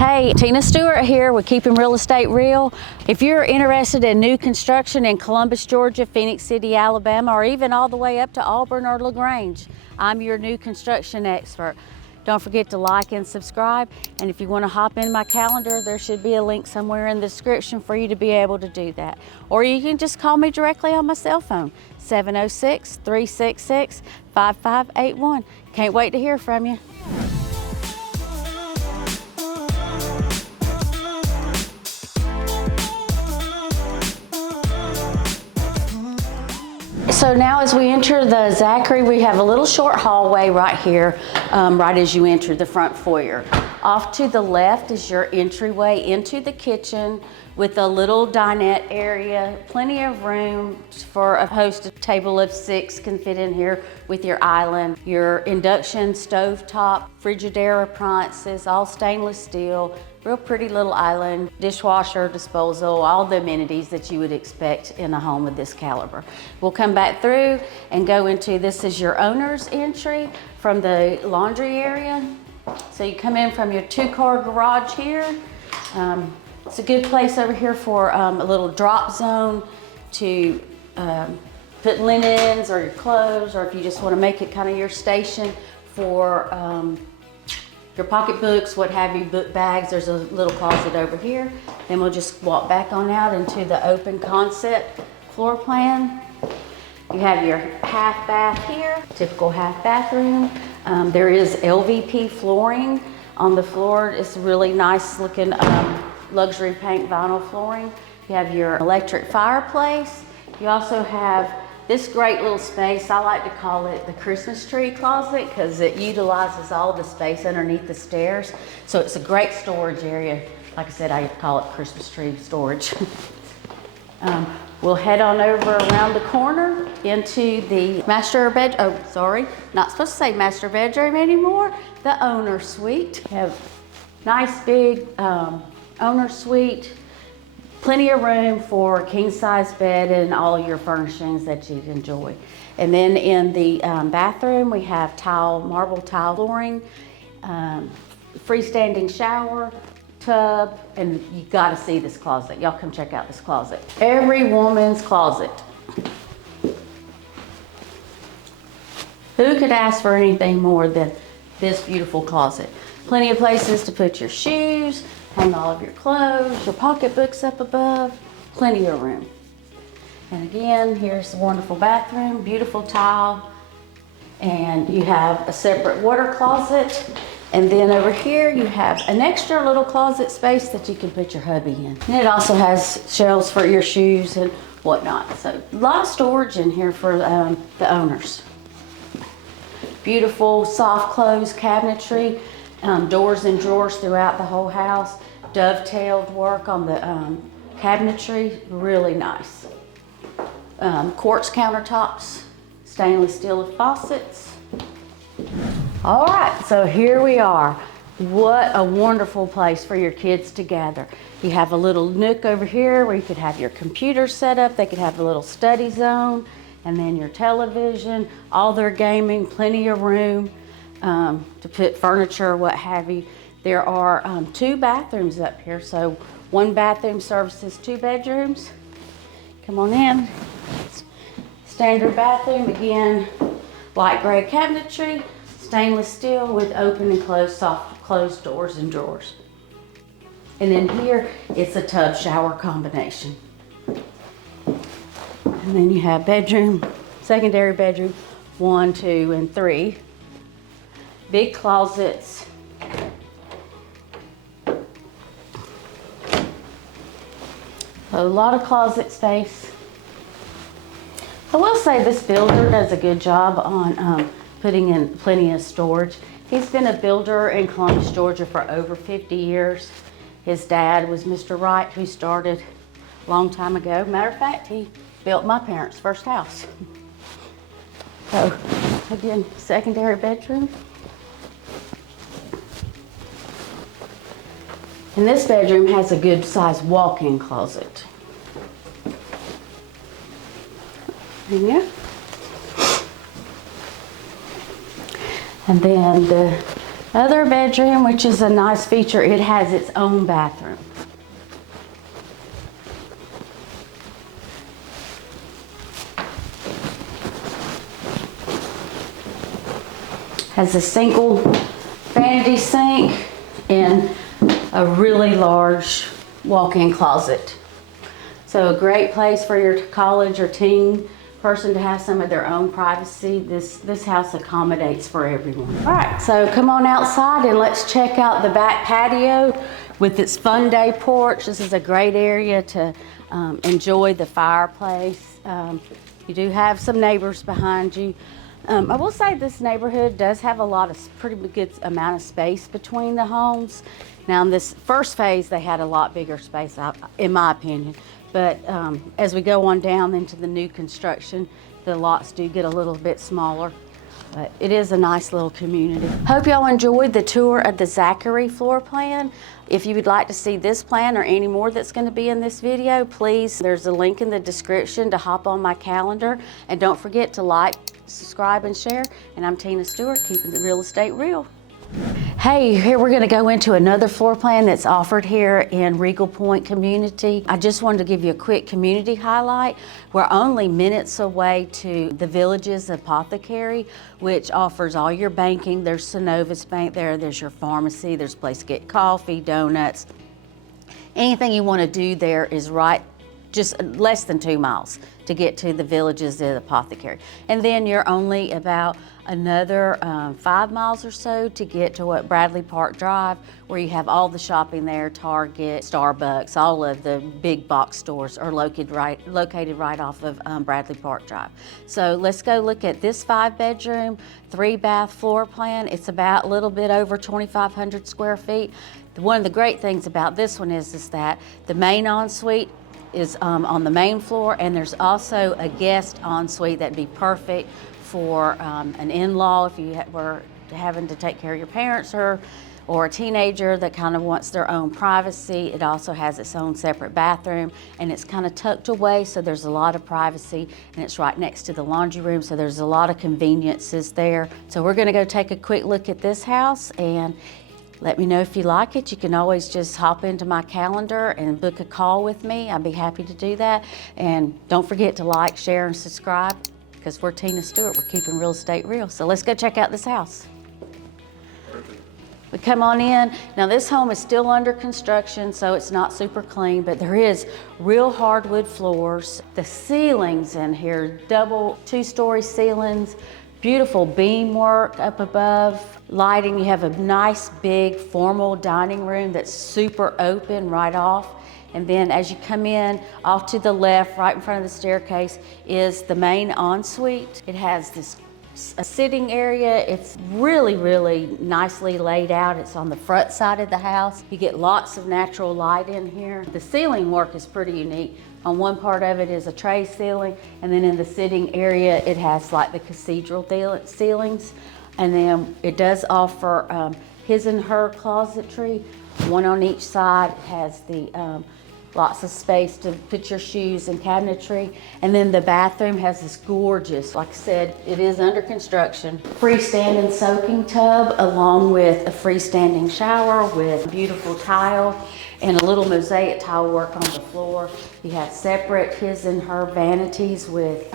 Hey, Tina Stewart here with Keeping Real Estate Real. If you're interested in new construction in Columbus, Georgia, Phoenix City, Alabama, or even all the way up to Auburn or LaGrange, I'm your new construction expert. Don't forget to like and subscribe. And if you want to hop in my calendar, there should be a link somewhere in the description for you to be able to do that. Or you can just call me directly on my cell phone, 706-366-5581. Can't wait to hear from you. So now as we enter the Zachary, we have a little short hallway right here, right as you enter the front foyer. Off to the left is your entryway into the kitchen with a little dinette area, plenty of room for a host. A table of 6 can fit in here with your island, your induction stovetop, Frigidaire appliances, all stainless steel, real pretty little island, dishwasher, disposal, all the amenities that you would expect in a home of this caliber. We'll come back through and go into, this is your owner's entry from the laundry area. So you come in from your 2-car garage here. It's a good place over here for a little drop zone to put linens or your clothes, or if you just want to make it kind of your station for your pocketbooks, what have you, book bags. There's a little closet over here. Then we'll just walk back on out into the open concept floor plan. You have your half bath here, typical half bathroom. There is LVP flooring on the floor. It's really nice looking luxury paint vinyl flooring. You have your electric fireplace. You also have this great little space. I like to call it the Christmas tree closet because it utilizes all the space underneath the stairs. So it's a great storage area. Like I said, I call it Christmas tree storage. We'll head on over around the corner into the master bedroom. Oh, sorry, not supposed to say master bedroom anymore. The owner suite. You have nice big owner suite. Plenty of room for a king-size bed and all your furnishings that you'd enjoy. And then in the bathroom, we have marble tile flooring, freestanding shower, tub, and you gotta see this closet. Y'all come check out this closet. Every woman's closet. Who could ask for anything more than this beautiful closet? Plenty of places to put your shoes, hang all of your clothes, your pocketbooks up above, plenty of room. And again, here's the wonderful bathroom, beautiful tile, and you have a separate water closet. And then over here, you have an extra little closet space that you can put your hubby in. And it also has shelves for your shoes and whatnot. So a lot of storage in here for the owners. Beautiful soft close cabinetry, doors and drawers throughout the whole house. Dovetailed work on the cabinetry, really nice. Quartz countertops, stainless steel faucets. All right, so here we are. What a wonderful place for your kids to gather. You have a little nook over here where you could have your computer set up. They could have a little study zone, and then your television, all their gaming, plenty of room to put furniture, what have you. There are 2 bathrooms up here, so 1 bathroom services 2 bedrooms. Come on in. Standard bathroom, again, light gray cabinetry, stainless steel with open and closed, soft closed doors and drawers. And then here, it's a tub shower combination. And then you have bedroom, secondary bedroom, 1, 2, and 3. Big closets. A lot of closet space. I will say this builder does a good job on putting in plenty of storage. He's been a builder in Columbus, Georgia for over 50 years. His dad was Mr. Wright, who started a long time ago. Matter of fact, he built my parents' first house. So again, secondary bedroom. And this bedroom has a good sized walk-in closet. Yeah. And then the Other bedroom, which is a nice feature, it has its own bathroom. Has a single vanity sink and a really large walk-in closet. So a great place for your college or teen person to have some of their own privacy. This house accommodates for everyone. All right, so come on outside and let's check out the back patio with its fun day porch. This is a great area to enjoy the fireplace. You do have some neighbors behind you. I will say this neighborhood does have a lot of pretty good amount of space between the homes. Now in this first phase, they had a lot bigger space, in my opinion. But as we go on down into the new construction, the lots do get a little bit smaller. But it is a nice little community. Hope y'all enjoyed the tour of the Zachary floor plan. If you would like to see this plan or any more that's going to be in this video, please, there's a link in the description to hop on my calendar. And don't forget to like, subscribe, and share. And I'm Tina Stewart, keeping the real estate real. Hey, here we're going to go into another floor plan that's offered here in Riegal Point community. I just wanted to give you a quick community highlight. We're only minutes away to the Villages Apothecary, which offers all your banking. There's Synovus Bank there, there's your pharmacy, there's a place to get coffee, donuts. Anything you want to do there is right just less than 2 miles to get to the Villages Apothecary. And then you're only about another 5 miles or so to get to what Bradley Park Drive, where you have all the shopping there, Target, Starbucks, all of the big box stores are located right off of Bradley Park Drive. So let's go look at this 5-bedroom, 3-bath floor plan. It's about a little bit over 2,500 square feet. One of the great things about this one is that the main ensuite is on the main floor, and there's also a guest ensuite that'd be perfect for an in-law if you were having to take care of your parents or a teenager that kind of wants their own privacy. It also has its own separate bathroom, and it's kind of tucked away, so there's a lot of privacy, and it's right next to the laundry room, so there's a lot of conveniences there. So we're gonna go take a quick look at this house, and let me know if you like it. You can always just hop into my calendar and book a call with me. I'd be happy to do that. And don't forget to like, share, and subscribe, because we're Tina Stewart. We're keeping real estate real. So let's go check out this house. Perfect. We come on in. Now this home is still under construction, so it's not super clean, but there is real hardwood floors. The ceilings in here, double 2-story ceilings, beautiful beam work up above, lighting. You have a nice big formal dining room that's super open right off. And then as you come in, off to the left, right in front of the staircase, is the main ensuite. It has a sitting area. It's really, really nicely laid out. It's on the front side of the house. You get lots of natural light in here. The ceiling work is pretty unique. On one part of it is a tray ceiling, and then in the sitting area, it has like the cathedral ceilings. And then it does offer his and her closetry. One on each side has the lots of space to put your shoes and cabinetry. And then the bathroom has this gorgeous, like I said, it is under construction, freestanding soaking tub, along with a freestanding shower with beautiful tile and a little mosaic tile work on the floor. You have separate his and her vanities with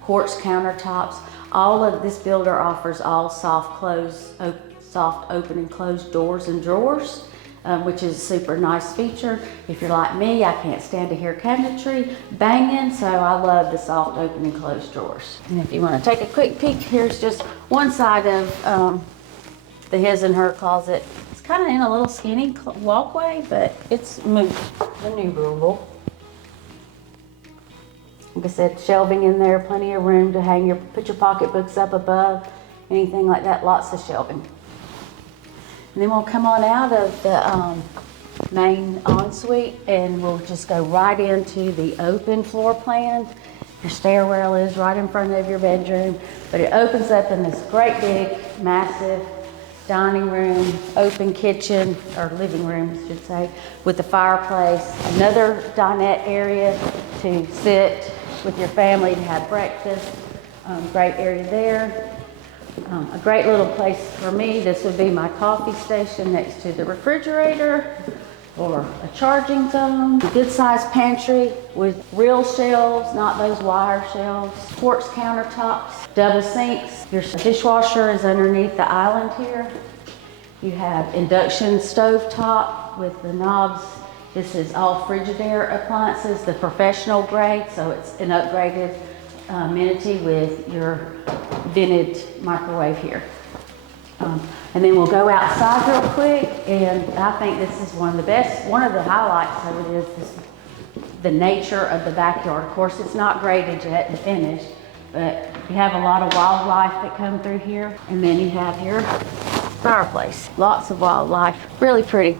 quartz countertops. All of this builder offers all soft open and closed doors and drawers, which is a super nice feature. If you're like me, I can't stand to hear cabinetry banging, so I love the soft open and closed drawers. And if you want to take a quick peek, here's just one side of the his and her closet. It's kind of in a little skinny walkway, but it's maneuverable. Like I said, shelving in there, plenty of room to put your pocketbooks up above, anything like that, lots of shelving. And then we'll come on out of the main ensuite, and we'll just go right into the open floor plan. Your stairwell is right in front of your bedroom, but it opens up in this great big, massive dining room, open kitchen, or living room, I should say, with the fireplace. Another dinette area to sit with your family to have breakfast. Great area there. A great little place for me, this would be my coffee station next to the refrigerator or a charging zone. A good sized pantry with real shelves, not those wire shelves. Quartz countertops, double sinks. Your dishwasher is underneath the island here. You have induction stove top with the knobs. This is all Frigidaire appliances, the professional grade, so it's an upgraded amenity with your vented microwave here. And then we'll go outside real quick, and I think this is one of the highlights of it is the nature of the backyard. Of course, it's not graded yet and finished, but you have a lot of wildlife that come through here, and then you have your fireplace. Lots of wildlife, really pretty.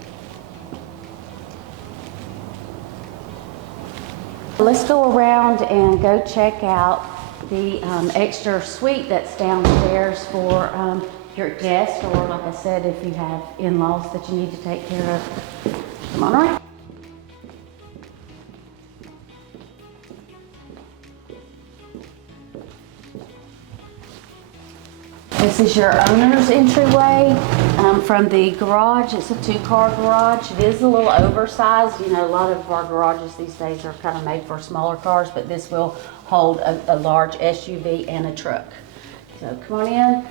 Let's go around and go check out the extra suite that's downstairs for your guests, or like I said, if you have in-laws that you need to take care of. Come on around. This is your owner's entryway from the garage. It's a 2-car garage. It is a little oversized. You know, a lot of our garages these days are kind of made for smaller cars, but this will hold a large SUV and a truck. So come on in.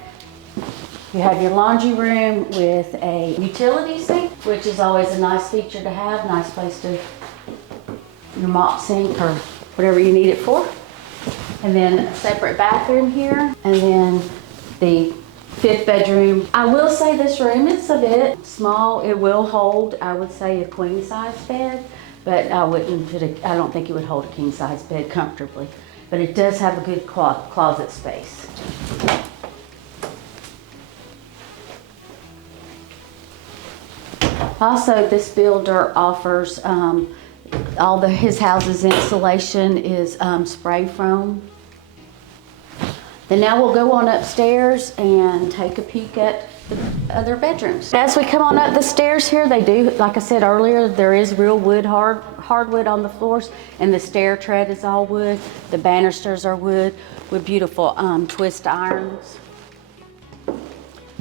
You have your laundry room with a utility sink, which is always a nice feature to have. Nice place to your mop sink or whatever you need it for. And then a separate bathroom here. And then the 5th bedroom. I will say this room is a bit small. It will hold, I would say, a queen size bed, but I don't think it would hold a king size bed comfortably. But it does have a good closet space. Also, this builder offers his house's insulation is spray foam. And now we'll go on upstairs and take a peek at the other bedrooms. As we come on up the stairs here, they do, like I said earlier, there is real wood, hardwood on the floors, and the stair tread is all wood. The banisters are wood with beautiful twist irons.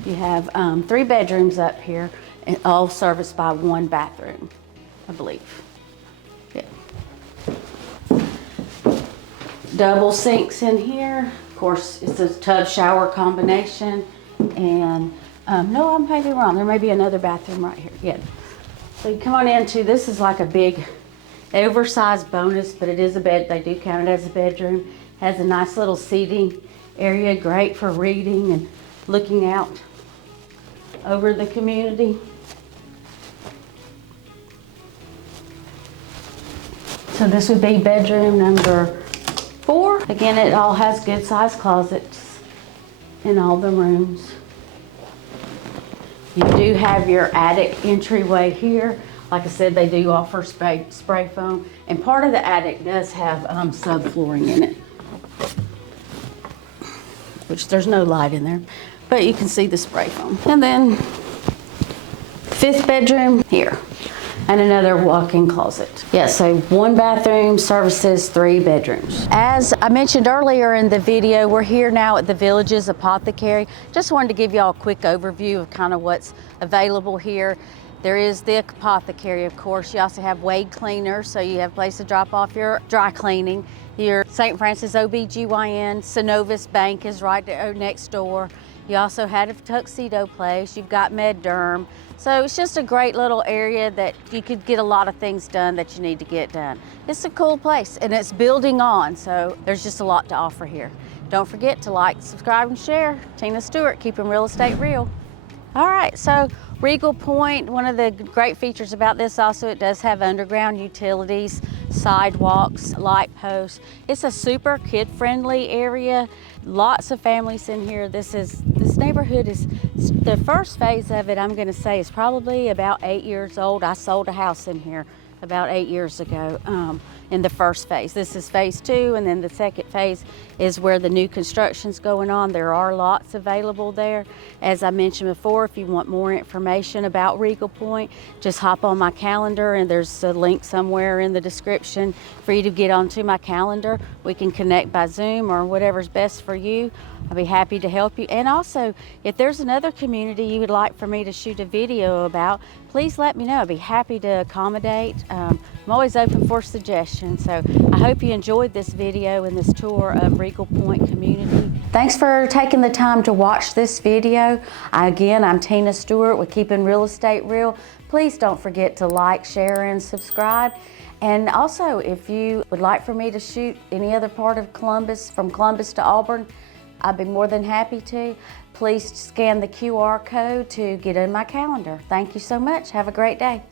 You have 3 bedrooms up here, and all serviced by 1 bathroom, I believe. Yeah. Double sinks in here. Of course, it's a tub shower combination, and no, I may be wrong. There may be another bathroom right here. Yeah. So you come on into, this is like a big, oversized bonus, but it is a bed. They do count it as a bedroom. Has a nice little seating area, great for reading and looking out over the community. So this would be bedroom number 4. Again, it all has good sized closets in all the rooms. You do have your attic entryway here. Like I said, they do offer spray foam, and part of the attic does have subflooring in it, which there's no light in there, but you can see the spray foam. And then 5th bedroom here. And another walk-in closet. Yeah, so 1 bathroom services 3 bedrooms. As I mentioned earlier in the video, we're here now at the Villages Apothecary. Just wanted to give y'all a quick overview of kind of what's available here. There is the apothecary, of course. You also have Wade Cleaner, so you have a place to drop off your dry cleaning. Your St. Francis OBGYN, Synovus Bank is right there next door. You also had a tuxedo place. You've got Med Derm. So it's just a great little area that you could get a lot of things done that you need to get done. It's a cool place, and it's building on, so there's just a lot to offer here. Don't forget to like, subscribe, and share. Tina Stewart, keeping real estate real. All right, so Riegal Point, one of the great features about this also, it does have underground utilities, sidewalks, light posts. It's a super kid-friendly area. Lots of families in here. This neighborhood is, the first phase of it, I'm gonna say, is probably about 8 years old. I sold a house in here about 8 years ago in the first phase. This is phase 2, and then the second phase is where the new construction's going on. There are lots available there. As I mentioned before, if you want more information about Riegal Point, just hop on my calendar, and there's a link somewhere in the description for you to get onto my calendar. We can connect by Zoom or whatever's best for for you, I'll be happy to help you. And also, if there's another community you would like for me to shoot a video about, please let me know. I'd be happy to accommodate. I'm always open for suggestions. So I hope you enjoyed this video and this tour of Riegal Point community. Thanks for taking the time to watch this video. Again, I'm Tina Stewart with Keeping Real Estate Real. Please don't forget to like, share, and subscribe. And also, if you would like for me to shoot any other part of Columbus, from Columbus to Auburn, I'd be more than happy to. Please scan the QR code to get in my calendar. Thank you so much. Have a great day.